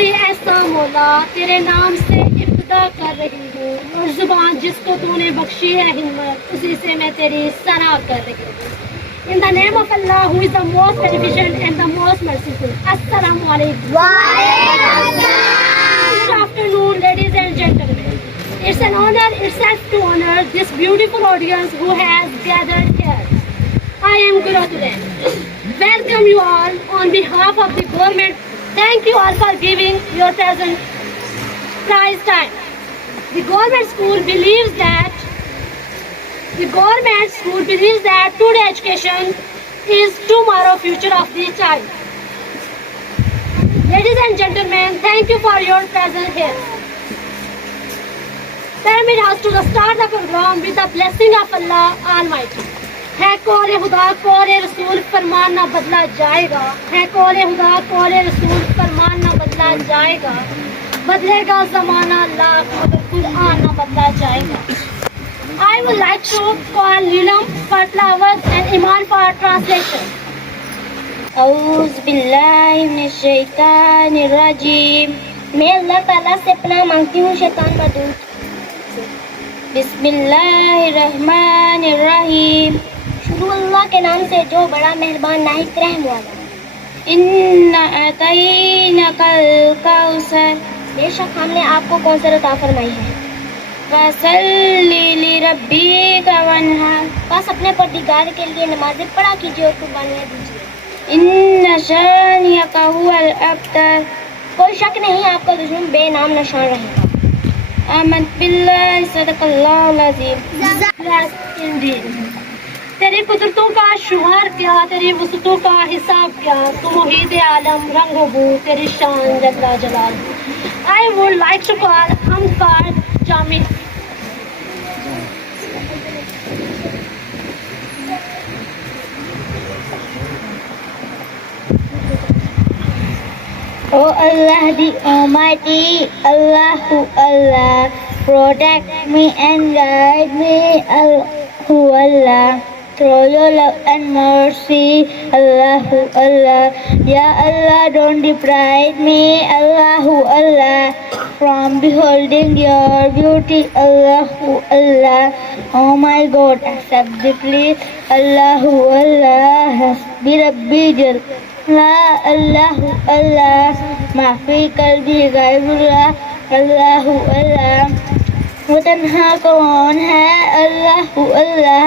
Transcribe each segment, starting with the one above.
کوئی ایسا مولا تیرے نام سے ابتدا کر رہی ہوں، اور زبان جس کو تو نے بخشی ہے ہمت، اسی سے میں تیری ثنا کر رہی ہوں. In the name of Allah, who is the most beneficent and the most merciful. Assalamu alaikum. Good afternoon, ladies and gentlemen. It's an honor itself to honor this beautiful audience who has gathered here. I am Guratulen. Welcome you all on behalf of the government. Thank you all for giving your present prize time. The government school believes that today education is tomorrow future of the child. Ladies and gentlemen, thank you for your presence here. Permit us to start the program with the blessing of Allah Almighty. ہے قول خدا قول رسول فرمان نہ بدلا جائے گا، ہے قول خدا قول رسول فرمان نہ بدلا جائے گا، بدلے گا زمانہ لاکھ مگر قرآن نہ بدلا جائے گا. I would like to call Neelam for tilawat and Iman for translation. اعوذ باللہ من الشیطان الرجیم. میں اللہ تعالیٰ سے پناہ مانگتی ہوں شیطان مردود سے. بسم اللہ الرحمن الرحیم. شروع اللہ کے نام سے جو بڑا مہربان نہایت رحم والا. اِنَّا أَعْطَيْنَاكَ الْكَوْثَرَ. بے شک ہم نے آپ کو کوثر عطا فرمائی ہے. فَصَلِّ لِرَبِّكَ وَانْحَرْ. بس اپنے پروردگار کے لیے نمازیں پڑھا کیجیے اور قربانیاں دیجیے. اِنَّ شَانِئَكَ هُوَ الْأَبْتَرُ. کوئی شک نہیں آپ کا دشمن بے نام نشان رہے گا. آمنت باللہ صدق اللہ العظیم. Blessed indeed. تیری قدرتوں کا شمار کیا، تیری وسعتوں کا حساب کیا، تو محیط عالم رنگ و بو تیری شان جل جلال. I would like to call Hamfar Jami. O Allah the Almighty, Allahu Allah, protect me and guide me, Allahu Allah, through your love and mercy, Allahu Allah. Ya Allah, don't deprive me, Allahu Allah, from beholding your beauty, Allahu Allah. Oh my God, accept the plea, Allahu Allah, Hasbi Rabbi Jal. لا اللہ اللہ معافی قلبی غیر اللہ اللہ اللہ. وہ تنہا کون ہے اللہ اللہ،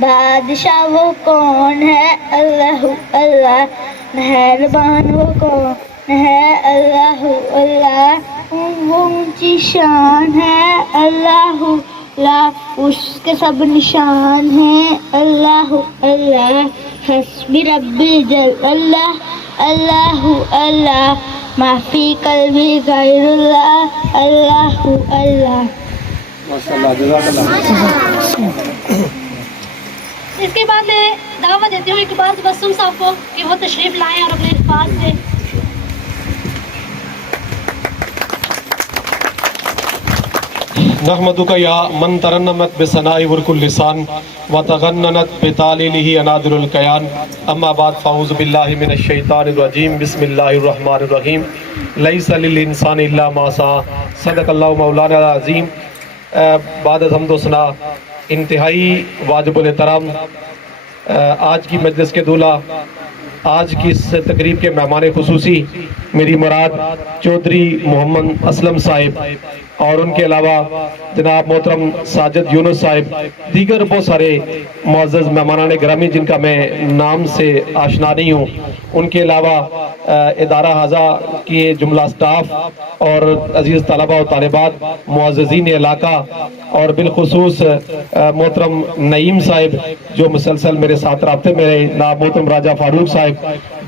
بادشاہ وہ کون ہے اللہ اللہ، مہربان وہ کون ہے اللہ اللہ. وہ اونچی شان ہے اللہ اللہ، اس کے سب نشان ہیں اللہ اللہ. حسبی ربی جل اللہ اللہ اللہ، معافی قلبی غیر اللہ اللہ اللہ. اس کے بعد میں دعوت دیتی ہوں اقبال تبسم صاحب کو کہ وہ تشریف لائیں اور اپنے الفاظ سے نحمدک یا من ترنمت بثناء ورک اللسان وتغننت بتعلیلہ انادر الکیان. اما بعد فاعوذ باللہ من الشیطان الرجیم. بسم اللہ الرحمن الرحیم. لیس للانسان الا ما سعی. صدق اللہ مولانا العظیم. بعد از حمد و ثنا انتہائی واجب الاحترام آج کی مجلس کے دولہ، آج کی اس تقریب کے مہمان خصوصی میری مراد چودھری محمد اسلم صاحب اور ان کے علاوہ جناب محترم ساجد یونس صاحب، دیگر بہت سارے معزز مہمانان گرامی جن کا میں نام سے آشنا نہیں ہوں، ان کے علاوہ ادارہ حاضہ کے جملہ سٹاف اور عزیز طلبہ و طالبات، معززین علاقہ اور بالخصوص محترم نعیم صاحب جو مسلسل میرے ساتھ رابطے میں رہے، نائب محترم راجہ فاروق صاحب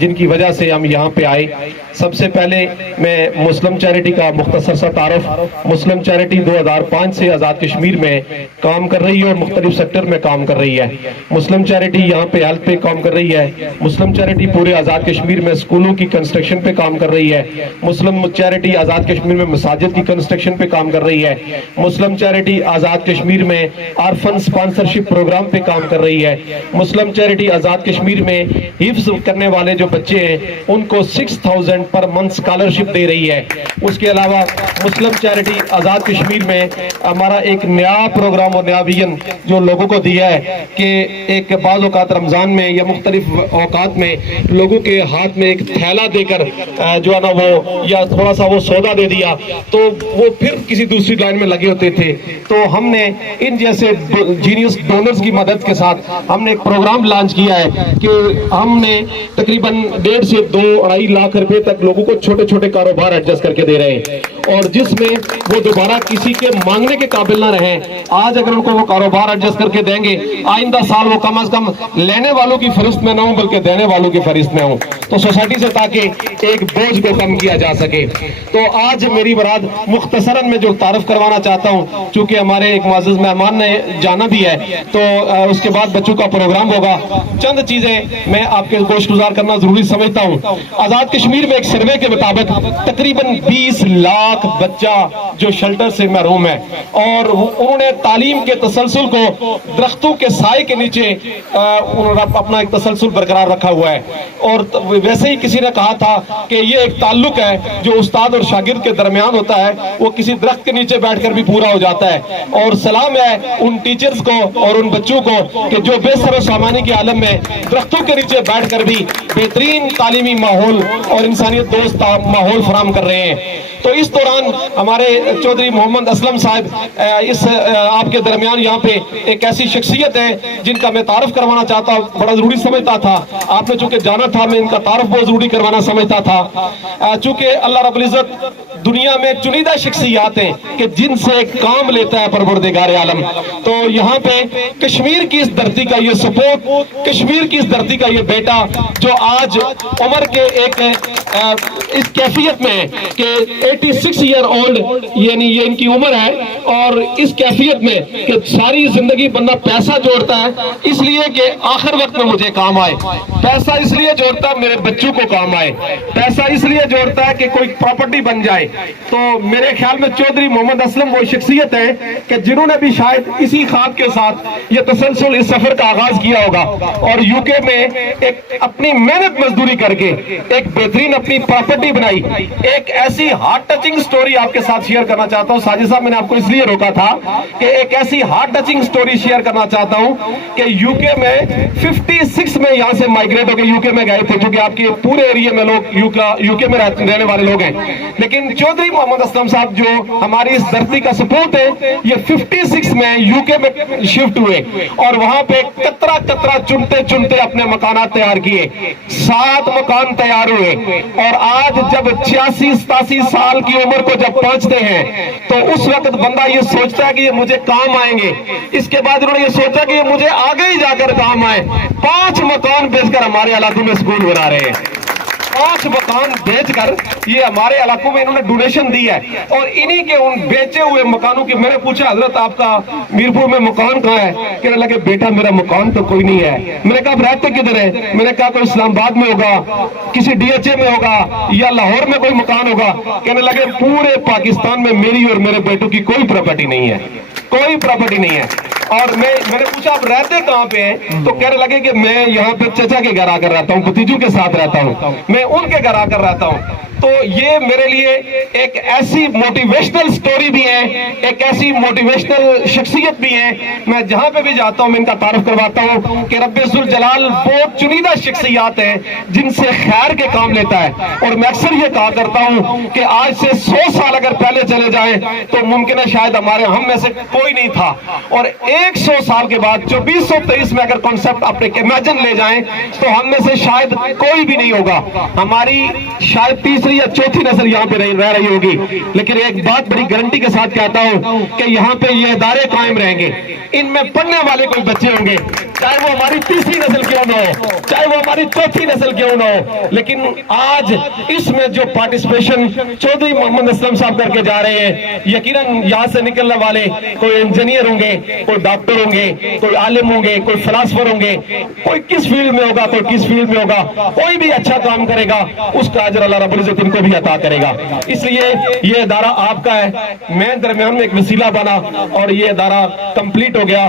جن کی وجہ سے ہم یہاں پہ آئے. سب سے پہلے میں مسلم چیریٹی کا مختصر سا تعارف. مسلم چیریٹی 2005 سے آزاد کشمیر میں کام کر رہی ہے اور مختلف سیکٹر میں کام کر رہی ہے. مسلم چیریٹی یہاں پہ ہیلتھ پہ کام کر رہی ہے. مسلم چیریٹی پورے آزاد کشمیر میں اسکولوں کی کنسٹرکشن پہ کام کر رہی ہے. مسلم چیریٹی آزاد کشمیر میں مساجد کی کنسٹرکشن پہ کام کر رہی ہے. مسلم چیریٹی آزاد کشمیر میں آرفن سپانسرشپ پروگرام پہ کام کر رہی رہی ہے. مسلم چیریٹی آزاد کشمیر میں حفظ کرنے والے جو بچے ہیں ان کو 6000 پر منتھ اسکالرشپ دے رہی ہے. اس کے علاوہ مسلم چیریٹی آزاد کشمیر میں ہمارا ایک نیا پروگرام اور نیا ویژن جو لوگوں کو دیا ہے کہ ایک بعض اوقات رمضان میں یا مختلف اوقات میں لوگوں کے ہاتھ میں ایک تھیلا دے کر جو ہے نا وہ یا تھوڑا سا وہ سودا دے دیا تو وہ پھر کسی دوسری لائن میں لگے ہوتے تھے. تو ہم نے ان جیسے جینیس ڈونرز کی مدد کے ساتھ ہم نے ایک پروگرام لانچ کیا ہے کہ ہم نے تقریباً 1.5 سے 2.5 لاکھ روپے تک لوگوں کو چھوٹے چھوٹے کاروبار ایڈجسٹ کر کے دے رہے ہیں اور جس میں وہ دوبارہ کسی کے مانگنے کے قابل نہ رہیں. آج اگر ان کو وہ کاروبار ایڈجسٹ کر کے دیں گے آئندہ سال وہ کم از کم لینے والوں کی فہرست میں نہ ہوں بلکہ دینے والوں کی فہرست میں ہوں تو سوسائٹی سے تاکہ ایک بوجھ کو کم کیا جا سکے. تو آج میری براد مختصراً میں جو تعارف کروانا چاہتا ہوں چونکہ ہمارے ایک معزز مہمان نے جانا بھی ہے تو اس کے بعد بچوں کا پروگرام ہوگا. چند چیزیں میں آپ کے گوش گزار کرنا ضروری سمجھتا ہوں. آزاد کشمیر میں ایک سروے کے مطابق تقریباً 20 لاکھ بچہ جو شیلٹر سے محروم ہے اور انہوں نے تعلیم کے تسلسل کو درختوں کے سائے کے نیچے انہوں نے اپنا ایک تسلسل برقرار رکھا ہوا ہے. اور ویسے ہی کسی نے کہا تھا کہ یہ ایک تعلق ہے جو استاد اور شاگرد کے درمیان ہوتا ہے وہ کسی درخت کے نیچے بیٹھ کر بھی پورا ہو جاتا ہے. اور سلام ہے ان ٹیچرز کو اور ان بچوں کو کہ جو بے سر و سامانی کے عالم میں درختوں کے نیچے بیٹھ کر بھی بہترین تعلیمی ماحول اور انسانیت دوست ماحول فراہم کر رہے ہیں. تو اس دوران ہمارے چودھری محمد اسلم صاحب آپ کے درمیان یہاں پہ ایک ایسی شخصیت ہے جن کا میں تعارف کروانا چاہتا ہوں, بڑا ضروری سمجھتا تھا. آپ نے چونکہ جانا تھا میں ان کا تعارف بہت ضروری کروانا سمجھتا تھا. چونکہ اللہ رب العزت دنیا میں چنیدہ شخصیات ہیں کہ جن سے کام لیتا ہے پروردگار عالم. تو یہاں پہ کشمیر کی اس دھرتی کا یہ سپورٹ, کشمیر کی اس دھرتی کا یہ بیٹا جو آج عمر کے ایک اس کیفیت میں ہے کہ 86 ایئر اولڈ یعنی یہ ان کی عمر ہے اور اس کیفیت میں کہ ساری زندگی بندہ پیسہ جوڑتا ہے اس لیے کہ آخر وقت میں مجھے کام آئے, پیسہ اس لیے جوڑتا ہے میرے بچوں کو کام آئے, پیسہ اس لیے جوڑتا ہے کہ کوئی پراپرٹی بن جائے. تو میرے خیال میں چودھری محمد اسلم وہ شخصیت ہے کہ جنہوں نے بھی شاید اسی خواب کے ساتھ یہ تسلسل اس سفر کا آغاز کیا ہوگا اور یو کے میں ایک اپنی محنت مزدوری کر کے ایک بہترین اپنی پراپرٹی بنائی. ایک ایسی ہارٹ ٹچنگ سٹوری آپ کے ساتھ شیئر کرنا چاہتا ہوں. ساجد صاحب میں نے آپ کو اس لیے روکا تھا کہ ایک ایسی ہارٹ ٹچنگ سٹوری شیئر کرنا چاہتا ہوں کہ یو کے میں 56 میں یہاں سے مائگریٹ ہو کے یو کے میں گئے تھے کیونکہ آپ کے پورے ایریے میں لوگ یو کے میں رہنے والے لوگ ہیں. لیکن چودھری محمد اسلم صاحب جو ہماری اس دھرتی کا سپورٹ ہے یہ 56 میں یو کے میں شفٹ ہوئے اور وہاں پہ قطرہ قطرہ چنتے چنتے اپنے مکانات تیار کیے. 7 مکان تیار ہوئے اور آج جب 86-87 سال کی عمر کو جب پہنچتے ہیں تو اس وقت بندہ یہ سوچتا ہے کہ یہ مجھے کام آئیں گے. اس کے بعد انہوں نے یہ سوچا کہ یہ مجھے آگے ہی جا کر کام آئے. 5 مکان بیچ کر ہمارے علاقے میں اسکول بنا رہے ہیں. 5 مکان بیچ کر یہ ہمارے علاقوں میں انہوں نے ڈونیشن دی ہے اور انہی کے ان بیچے ہوئے مکانوں کی میں نے پوچھا حضرت آپ کا میرپور میں مکان کہاں ہے؟ کہنے لگے بیٹا میرا مکان تو کوئی نہیں ہے. میں نے کہا آپ رہتے کدھر ہے؟ میں نے کہا کوئی اسلام آباد میں ہوگا, کسی ڈی ایچ اے میں ہوگا یا لاہور میں کوئی مکان ہوگا. کہنے لگے پورے پاکستان میں میری اور میرے بیٹوں کی کوئی پراپرٹی نہیں ہے, کوئی پراپرٹی نہیں ہے. اور میں نے پوچھا آپ رہتے کہاں پہ ہیں؟ تو کہنے لگے کہ میں یہاں پہ چچا کے گھر آ کر رہتا ہوں, بھتیجوں کے ساتھ رہتا ہوں, میں ان کے گھر آ کر رہتا ہوں. تو یہ میرے لیے ایک ایسی موٹیویشنل سٹوری بھی ہے, ایک ایسی موٹیویشنل شخصیت بھی ہے. میں جہاں پہ بھی جاتا ہوں میں ان کا تعارف کرواتا ہوں کہ رب ذوالجلال بہت چنیدہ شخصیات ہیں جن سے خیر کے کام لیتا ہے. اور میں اکثر یہ کہا کرتا ہوں کہ آج سے 100 سال اگر پہلے چلے جائیں تو ممکن ہے شاید ہم میں سے کوئی نہیں تھا, اور 100 سال کے بعد 2423 میں اگر کانسیپٹ آپ امیجن لے جائیں تو ہم میں سے شاید کوئی بھی نہیں ہوگا. ہماری شاید تیسری یا چوتھی نسل یہاں پہ رہ رہی ہوگی. لیکن ایک بات بڑی گارنٹی کے ساتھ کہتا ہوں کہ یہاں پہ یہ ادارے قائم رہیں گے, ان میں پڑھنے والے کوئی بچے ہوں گے, چاہے وہ ہماری تیسری نسل کیوں نہ ہو, چاہے وہ ہماری چوتھی نسل کیوں نہ ہو. لیکن آج اس میں جو پارٹیسپیشن چودھری محمد اسلم صاحب کر کے جا رہے ہیں, یقیناً یہاں سے نکلنے والے کوئی انجینئر ہوں گے, کوئی ڈاکٹر ہوں گے, کوئی عالم ہوں گے, کوئی فلاسفر ہوں گے, کوئی کس فیلڈ میں ہوگا, کوئی کس فیلڈ میں ہوگا. کوئی بھی اچھا کام کرے گا اس کا اجر اللہ رب العزت ان کو بھی عطا کرے گا. اس لیے یہ ادارہ آپ کا ہے, میں درمیان میں ایک وسیلہ بنا اور یہ ادارہ کمپلیٹ ہو گیا.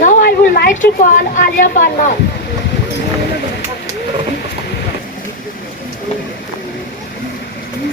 Now I would like to call Alia Parnal.